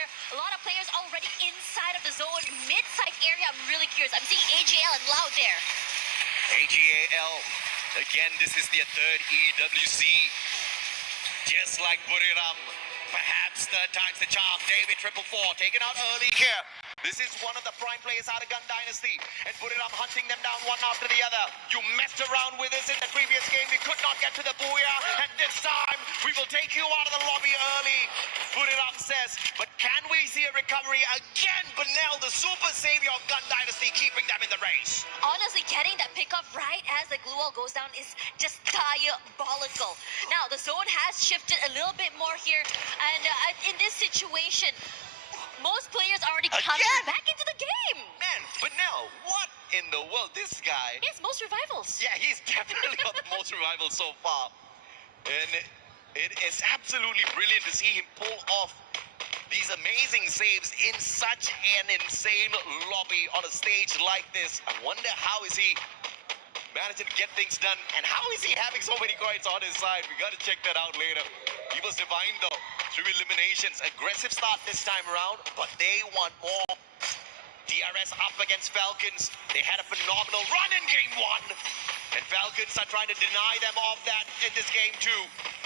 here. A lot of players already inside of the zone, mid-side area. I'm really curious. I'm seeing AGL and Loud there. AGL, again, this is their third EWC. Just like Buriram, perhaps third time's the charm. David 444 taken out early here. This is one of the prime players out of Gun Dynasty, and Buriram hunting them down one after the other. You messed around with us in the previous game. We could not get to the booyah, and this time we will take you out of the lobby early, Buriram says. But can we see a recovery again? Benel, the super savior of Gun Dynasty, keeping them in the race. Honestly, getting that pickup right as the glue wall goes down is just diabolical. Now, the zone has shifted a little bit more here, and in this situation, most players already coming back into the game. Man, but now, what in the world? This guy... He has most revivals. Yeah, he's definitely got the most revivals so far. And it is absolutely brilliant to see him pull off these amazing saves in such an insane lobby on a stage like this. I wonder how is he managing to get things done, and how is he having so many coins on his side? We got to check that out later. He was divine though. 3 eliminations, aggressive start this time around, but they want more. DRS up against Falcons. They had a phenomenal run in game 1, and Falcons are trying to deny them of that in this game 2.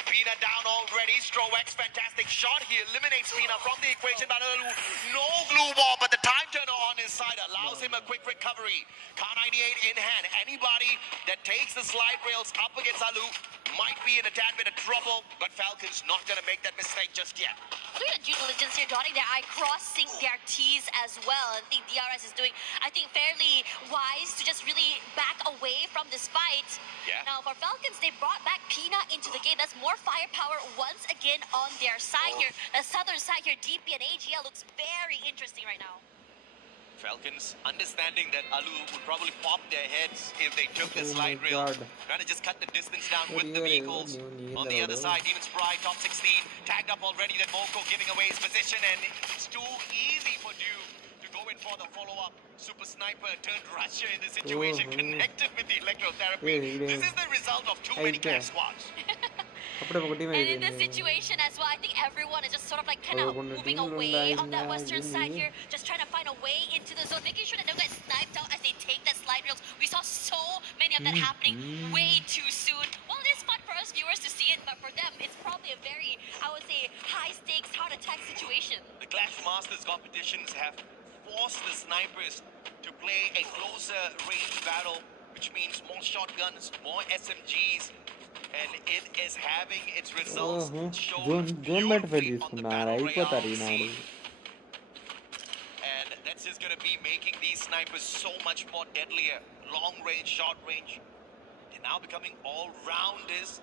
Pina down already. Strowex, fantastic shot. He eliminates Pina from the equation. But no glue ball, but the time turner on his side allows him a quick recovery. Car 98 in hand. Anybody that takes the slide rails up against Alu might be in a tad bit of trouble, but Falcons not going to make that mistake just yet. Look at due diligence here, dotting their I, crossing their T's as well. I think DRS is doing, fairly wise to just really back away from this fight. Yeah. Now, for Falcons, they brought back Pina into the game. That's more firepower once again on their side here. The southern side here, DP and AGL looks very interesting right now. Falcons understanding that Alu would probably pop their heads if they took the slide rail. Trying to just cut the distance down with the vehicles. On the other side, even Spry, top 16, tagged up already. Then Moko giving away his position, and it's too easy for Dew to go in for the follow-up. Super Sniper turned Russia in the situation, connected with the electrotherapy. This is the result of too many cash squads. And in this situation as well, I think everyone is just sort of like kind of moving away on that western side here, just trying to find a way into the zone, making sure that they don't get sniped out as they take that slide rails. We saw so many of that happening way too soon. Well, it is fun for us viewers to see it, but for them, it's probably a very, I would say, high-stakes, heart-attack situation. The Clash Masters competitions have forced the snipers to play a closer range battle, which means more shotguns, more SMGs, and it is having its results shown beautifully on the battle royale scene. And that's just going to be making these snipers so much more deadlier. Long range, short range. They're now becoming all-rounders.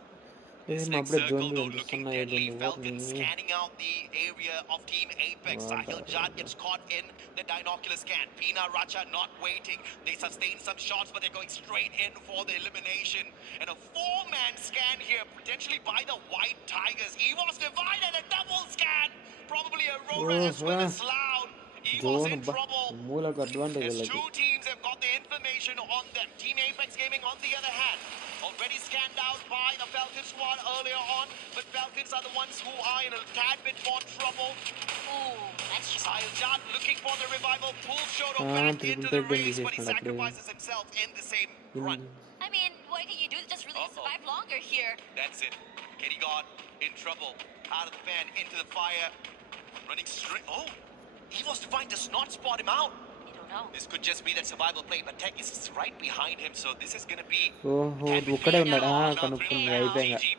This next circle though looking deadly. Falcons scanning out the area of Team Apex. Sahil Jad gets caught in the binocular scan. Pina Racha not waiting. They sustain some shots, but they're going straight in for the elimination. And a 4-man scan here, potentially by the White Tigers. EVOS Divide and a double scan. Probably a Aurora as well as Loud. EVOS in trouble. As 2 teams have got the information on them. Team Apex Gaming on the other hand, already scanned out by the Falcons squad earlier on, but Falcons are the ones who are in a tad bit more trouble. Ooh, that's just... Sahiljad looking for the revival, pulls Shoto back into the race, but he sacrifices himself in the same run. I mean, what can you do to just really survive longer here? That's it. Kenny God in trouble, out of the fan, into the fire, running straight. Oh, EVOS Divine does not spot him out. No. This could just be that survival play, but Tech is right behind him, so this is gonna be. GG,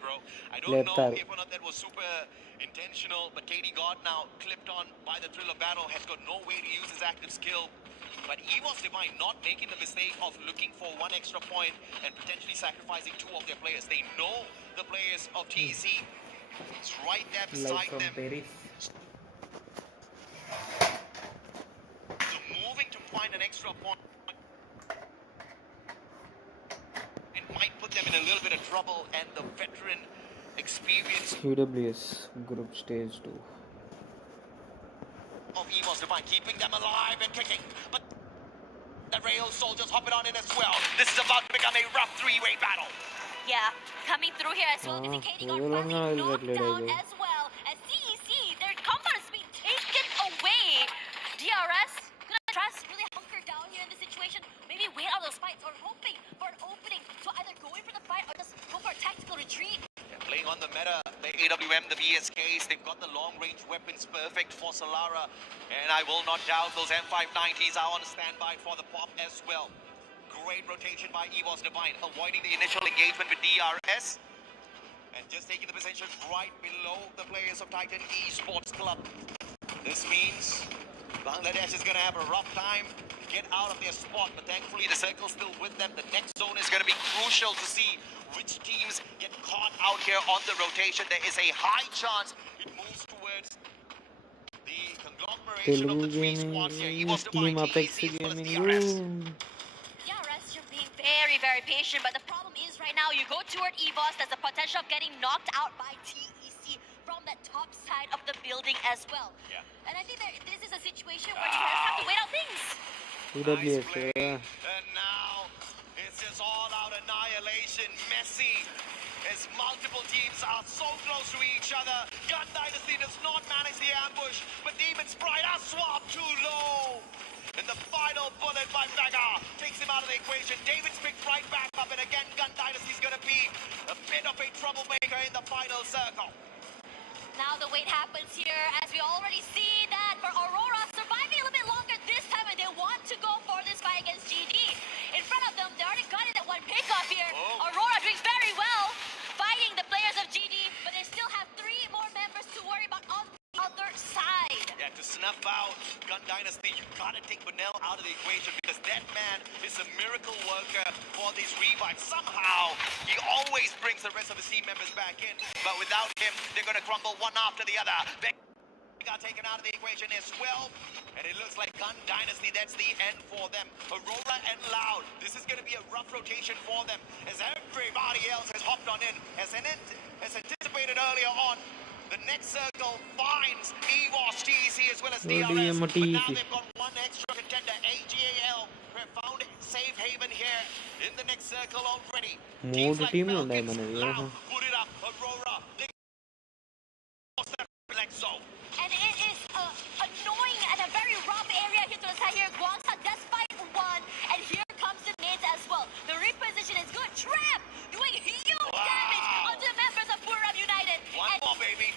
bro. I don't know if or not that was super intentional, but KD God now clipped on by the thrill of battle, has got no way to use his active skill. But EVOS Divine not making the mistake of looking for 1 extra point and potentially sacrificing 2 of their players. They know the players of TEC. It's right there beside them. Find an extra point. It might put them in a little bit of trouble, and the veteran experience QWS group stage 2 of EVOS Divine keeping them alive and kicking, but the rail soldiers hopping on in as well. This is about to become a rough 3-way battle. Yeah, coming through here as well. KD got knocked down as well as CEC. Their compound is being taken M the BSKs. They've got the long-range weapons perfect for Solara. And I will not doubt those M590s are on standby for the pop as well. Great rotation by EVOS Divine, avoiding the initial engagement with DRS. And just taking the position right below the players of Titan Esports Club. This means Bangladesh is going to have a rough time to get out of their spot, but thankfully the circle's still with them. The next zone is going to be crucial to see which teams get caught out here on the rotation. There is a high chance it moves towards the conglomeration of Telugu the three gaming squads here. EVOS team Divine, Apex TEC, as well as gaming. DRS. Yeah, Rest, you're being very, very patient, but the problem is right now you go toward EVOS, there's the potential of getting knocked out by TEC from that top side of the building as well. Yeah. And I think that this is a situation where you just have to wait out things. Nice EWS. play. And now it's just all out annihilation. Messy. As multiple teams are so close to each other. Gun Dynasty does not manage the ambush, but Demon Sprite are swapped too low. And the final bullet by Vega takes him out of the equation. David's picked right back up, and again, Gun Dynasty's going to be a bit of a troublemaker in the final circle. Now the wait happens here, as we already see that for Aurora surviving a little bit longer this time, and they want to go for this fight against GD. In front of them, they already got it at one pickoff here. Oh. Aurora doing very well, fighting the players of GD, but they still have 3 more members to worry about on the other side. Yeah, to snuff out Gun Dynasty, you gotta take Benel out of the equation because that man is a miracle worker for these revives. Somehow, he always brings the rest of the team members back in, but without him, they're gonna crumble one after the other. They got taken out of the equation as well, and it looks like Gun Dynasty, that's the end for them. Aurora and Loud, this is gonna be a rough rotation for them as everybody else has hopped on in, as anticipated earlier on. The next circle finds EVOS, TEC, as well as DRS, but now they've got one extra contender. AGAL have found safe haven here in the next circle already. Teams like Falcons, Loud, put it up, Aurora, they select zone. And it is annoying and a very rough area here to the side here. Guangsa does fight one, and here comes the nades as well. The reposition is good. Trap doing huge damage onto the members of Buram United. One more, baby.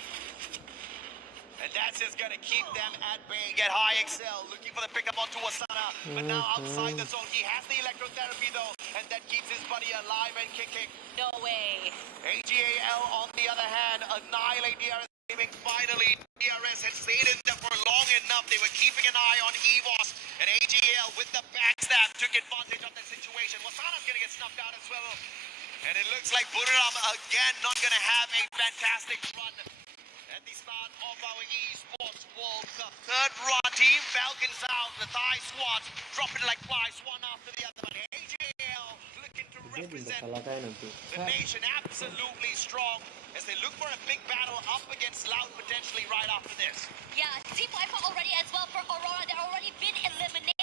And that's just going to keep them at bay. Get high Excel, looking for the pickup onto Asana. But now outside the zone, he has the electrotherapy though. And that keeps his buddy alive and kicking. No way. AGAL, on the other hand, annihilate DRS. Finally, DRS had stayed in there for long enough. They were keeping an eye on EVOS. And AGAL, with the backstab, took advantage of the situation. Wasana's going to get snuffed out as well. And it looks like Buriram, again, not going to have a fantastic run at the start of our Esports World Cup. Third run, Team Falcons out. The Thai squads dropping like flies, one after the other. But AGL looking to represent the nation absolutely strong as they look for a big battle up against Loud potentially right after this. Yeah, team wipe already as well for Aurora. They've already been eliminated.